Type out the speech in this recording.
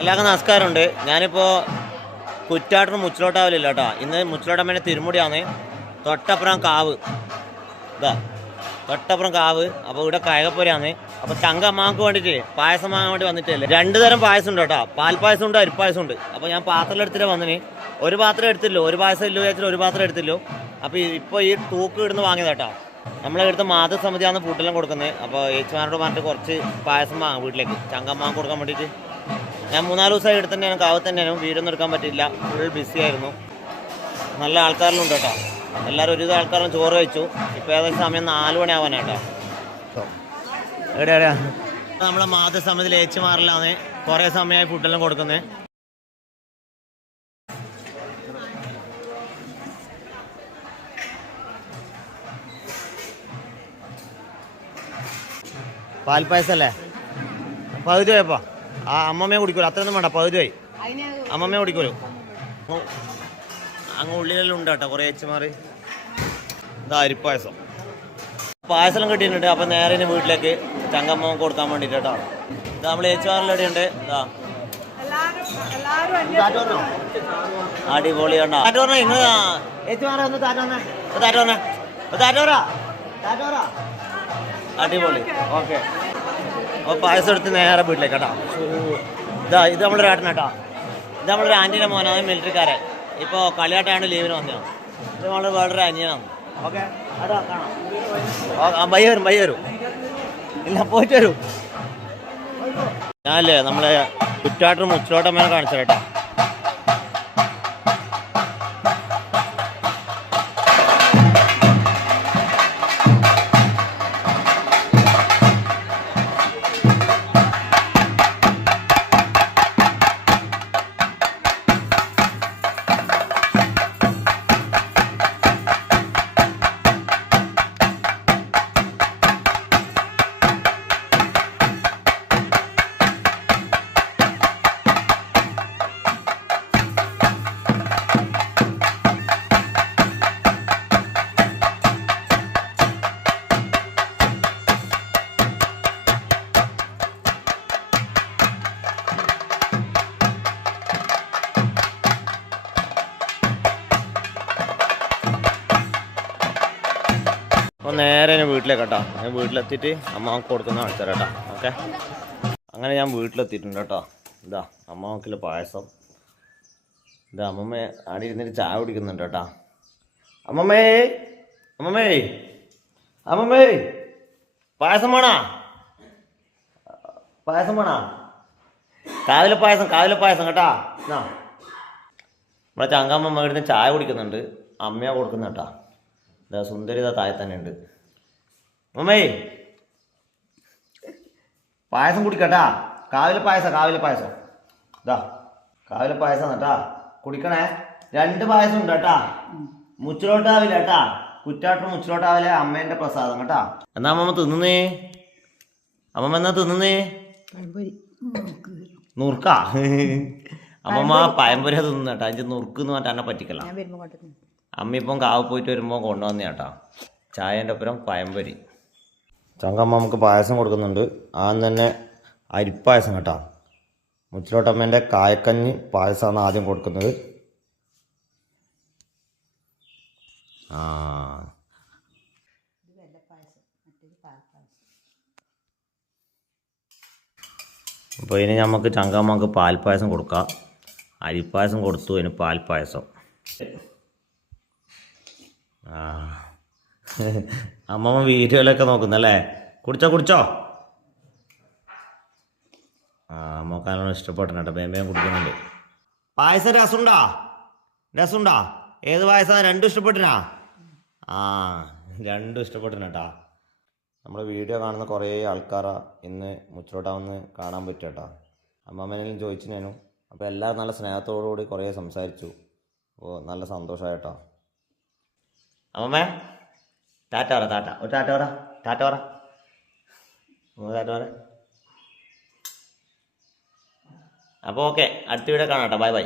എല്ലാവർക്കും നമസ്കാരമുണ്ട്. ഞാനിപ്പോൾ കുറ്റാട്ടിന് മുച്ചിലോട്ടാവില്ല കേട്ടോ. ഇന്ന് മുച്ചിലോട്ടമ്മേൻ്റെ തിരുമുടിയാണ്. തൊട്ടപ്പുറം കാവ്, ഇതാ തൊട്ടപ്പുറം കാവ്. അപ്പോൾ ഇവിടെ കഴകപ്പുരയാണ്. അപ്പോൾ ചങ്കമ്മാക്ക് വേണ്ടിയിട്ട് പായസം വാങ്ങാൻ വേണ്ടി വന്നിട്ടില്ലേ. 2 തരം പായസം ഉണ്ട് കേട്ടോ. പാൽപ്പായസം ഉണ്ട്, അരിപ്പായസം ഉണ്ട്. അപ്പോൾ ഞാൻ പാത്രം എടുത്തിട്ട് വന്നിന്. ഒരു പാത്രം എടുത്തില്ലോ, ഒരു പായസം ഇല്ലോ വെച്ചിട്ട് ഒരു പാത്രം എടുത്തില്ലോ. അപ്പോൾ ഇപ്പോൾ ഈ തൂക്ക് ഇടുന്ന് വാങ്ങിയത് കേട്ടോ. നമ്മളെടുത്ത് മാതൃസമിതിയാണ് ഫുഡെല്ലാം കൊടുക്കുന്നത്. അപ്പോൾ ഏച്ചുമാരോട് പറഞ്ഞിട്ട് കുറച്ച് പായസം വാങ്ങാം വീട്ടിലേക്ക് ചങ്കമ്മാക്ക് കൊടുക്കാൻ വേണ്ടിയിട്ട്. ഞാൻ 3-4 ദിവസമായി എടുത്ത് തന്നെയാണ്, കാവത്ത് തന്നെയാണ്. വീടൊന്നും എടുക്കാൻ പറ്റില്ല, ഫുൾ ബിസി ആയിരുന്നു. നല്ല ആൾക്കാരിലുണ്ട് കേട്ടോ. എല്ലാവരും ഒരുവിധ ആൾക്കാരും ചോറ് കഴിച്ചു. ഇപ്പോൾ ഏകദേശം സമയം 4 മണി ആവാനായിട്ടോ. എവിടെയാ നമ്മളെ മാതൃസമിതിയിൽ ഏച്ചുമാറിലാണ് കുറേ സമയമായി ഫുഡെല്ലാം കൊടുക്കുന്നത്. പാൽപ്പായസല്ലേ? പകുതി പോയപ്പോ അമ്മമ്മയെ കുടിക്കുമല്ലോ, അത്രയൊന്നും വേണ്ട, പകുതി പോയി. അമ്മമ്മയെ കുടിക്കുമല്ലോ. അങ്ങ് ഉള്ളിലെല്ലാം ഉണ്ട് കേട്ടോ കുറേ ഏച്ചുമാറി. ഇതാ അരിപ്പായസം, പായസം കിട്ടിയിട്ടുണ്ട്. അപ്പം നേരെ ഇനി വീട്ടിലേക്ക് ചങ്കമ്മ കൊടുക്കാൻ വേണ്ടിയിട്ട് കേട്ടോ. ഇത് നമ്മൾ ഏച്ചുമാറിലൂടെയുണ്ട്. ഇതാ അടിപൊളി കണ്ടോ. താറ്റ പറഞ്ഞ നിങ്ങൾ ഏച്ചുമാറ ഒന്ന് താറ്റോറ അടിപൊളി. ഓക്കെ, അപ്പോൾ പായസം എടുത്ത് നേരെ വീട്ടിലേക്ക് കേട്ടോ. ഇത് നമ്മളൊരു ഏട്ടൻ കേട്ടോ. ഇത് നമ്മളൊരു ആൻറ്റീൻ്റെ മോനാണ്, മിലിറ്ററിക്കാരൻ. ഇപ്പോൾ കളിയാട്ടാണ് ലീവിന് വന്നതാണ്. ഇത് നമ്മൾ വേറൊരു അനിയനാണ്. ഓക്കെ, അതാ കാണാം. ബൈ വരും ഇല്ല, പോയിട്ട് വരൂ. ഞാനല്ലേ നമ്മളെ കുറ്റാട്ടും മുച്ചിലോട്ടമ്മേനെ കാണിച്ചു കേട്ടോ. അപ്പോൾ നേരെ ഞാൻ വീട്ടിലേക്ക് കേട്ടോ. ഞാൻ വീട്ടിലെത്തിയിട്ട് അമ്മാവക്ക് കൊടുക്കുന്ന കാണിച്ചാൽ കേട്ടോ. ഓക്കെ, അങ്ങനെ ഞാൻ വീട്ടിലെത്തിയിട്ടുണ്ട് കേട്ടോ. ഇതാ അമ്മാവക്കിൽ പായസം. ഇതാ അമ്മമ്മ ആടെ ഇരുന്നിട്ട് ചായ കുടിക്കുന്നുണ്ട് കേട്ടോ. അമ്മമ്മേ അമ്മമ്മേ അമ്മമ്മേ പായസം വേണോ? പായസം വേണോ? കാവിലെ പായസം കേട്ടോ. എന്നാ നമ്മളെ ചങ്കമ്മ ഇരുന്ന് ചായ കുടിക്കുന്നുണ്ട്. അമ്മയാ കൊടുക്കുന്ന കേട്ടോ. ഇതാ സുന്ദരി ഇതാ താഴെ തന്നെ ഉണ്ട്. അമ്മേ പായസം കുടിക്കട്ടാ. കാവിലെ പായസം ഇതാ കാവിലെ പായസം കേട്ടാ, കുടിക്കണേ. 2 പായസം ഉണ്ട് കേട്ടാ. മുച്ചിലോട്ടാവില്ല കേട്ടാ. കുറ്റാട്ടും മുച്ചിലോട്ടാവില്ല അമ്മേൻ്റെ പ്രസാദം കേട്ടാ. എന്നാ അമ്മമ്മ തിന്നുന്നേ? അമ്മമ്മ എന്നാ തിന്നുന്നേ? നുറുക്കാ അമ്മമ്മ പഴംപൊരി തിന്നു കേട്ടാ. അതിന് നുറുക്കെന്ന് പറഞ്ഞാൽ എന്നെ പറ്റിക്കല. അമ്മ ഇപ്പം കാവ് പോയിട്ട് വരുമ്പോൾ കൊണ്ടുവന്ന കേട്ടോ. ചായേൻ്റെ ഒപ്പം പഴംപൊരി. ചങ്കമ്മ നമുക്ക് പായസം കൊടുക്കുന്നുണ്ട്. ആദ്യം തന്നെ അരിപ്പായസം കേട്ടോ. മുച്ചിലോട്ടമ്മേൻ്റെ കായക്കഞ്ഞി പായസമാണ് ആദ്യം കൊടുക്കുന്നത്. അപ്പോൾ ഇനി നമുക്ക് ചങ്കമ്മക്ക് പാൽപ്പായസം കൊടുക്കാം. അരിപ്പായസം കൊടുത്തു, അതിന് പാൽപ്പായസം. അമ്മമ്മ വീഡിയോയിലൊക്കെ നോക്കുന്നല്ലേ. കുടിച്ചോ. അമ്മക്കാനോട് ഇഷ്ടപ്പെട്ടു കേട്ടോ. വേഗം കുടിക്കുന്നുണ്ട്. പായസം രസമുണ്ടാ? ഏത് പായസം? 2 ഇഷ്ടപ്പെട്ടിനാ? 2 ഇഷ്ടപ്പെട്ടിന കേട്ടാ. നമ്മുടെ വീഡിയോ കാണുന്ന കുറേ ആൾക്കാരാ ഇന്ന് മുച്ചിലോട്ടാവെന്ന് കാണാൻ പറ്റും കേട്ടോ. അമ്മമ്മേനെങ്കിലും ചോദിച്ചിനേനു. അപ്പോൾ എല്ലാവരും നല്ല സ്നേഹത്തോടുകൂടി കുറേ സംസാരിച്ചു. അപ്പോൾ നല്ല സന്തോഷമായി കേട്ടോ. അമ്മമ്മേ ടാറ്റ പറ. അപ്പോൾ ഓക്കെ, അടുത്ത വീഡിയോ കാണാം കേട്ടോ. ബൈ.